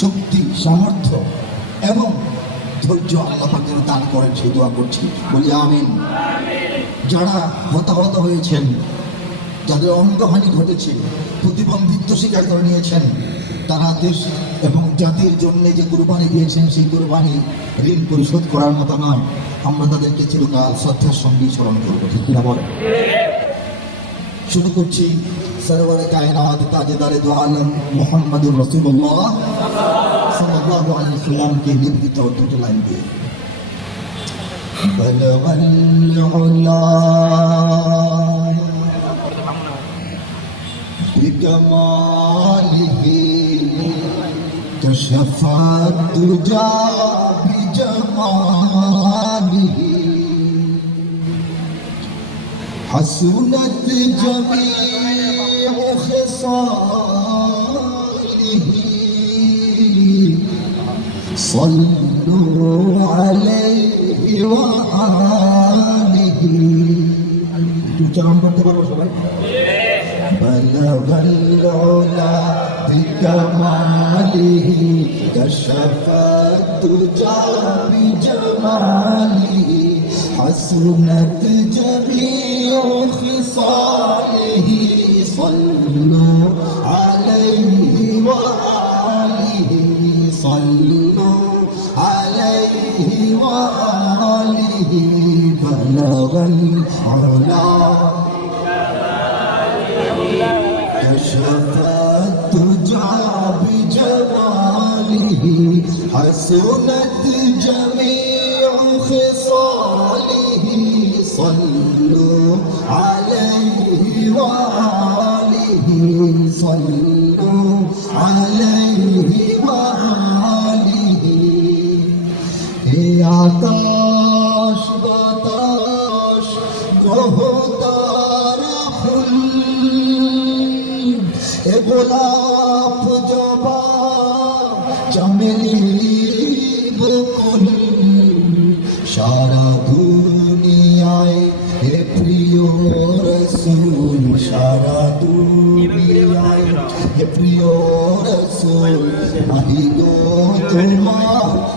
শক্তি, সামর্থ্য এবং ধৈর্য আল্লাহ পাকের দান করেন সেই দোয়া করছি। বলি আমিন। যারা হতাহত হয়েছেন, যাদের অঙ্গহানি ঘটেছে, প্রতিবন্ধিত্ব স্বীকার করে নিয়েছেন, তারা দেশ এবং জাতির জন্য যে কুরবানি দিয়েছেন, সেই কুরবানি ঋণ পরিশোধ করার মতো নয়। আমরা তাদেরকে চিরকাল শ্রদ্ধার সঙ্গে স্মরণ করব। ঠিক কিনা বলেন? শুরু করছি। সরোবরে কায়নাত তাজেদারে দু আলম মোহাম্মদুর রসুল্লাহ صلى الله عليه وسلم كي नित्य तौर चलाएंगे بلغ العلا بكماله كشف الدجى بجماله حسنت جميع خصاله. صلوا عليه وآله بلغ العلا بكماله كشف الدجى بجماله حسنت جميع خصاله. عليه وآله بلغ العلا كشف الدجى بجماله حسنت جميع خصاله. صلوا عليه وآله صلوا يا আকাশ, বাতাস গ্রহ তারা ফুল। এ গোলাপ জবা, চমেলি বকুল সারা দুনিয়ায় হে প্রিয় রসুল, সারা দুনিয়ায় হে প্রিয় রসুল তোমার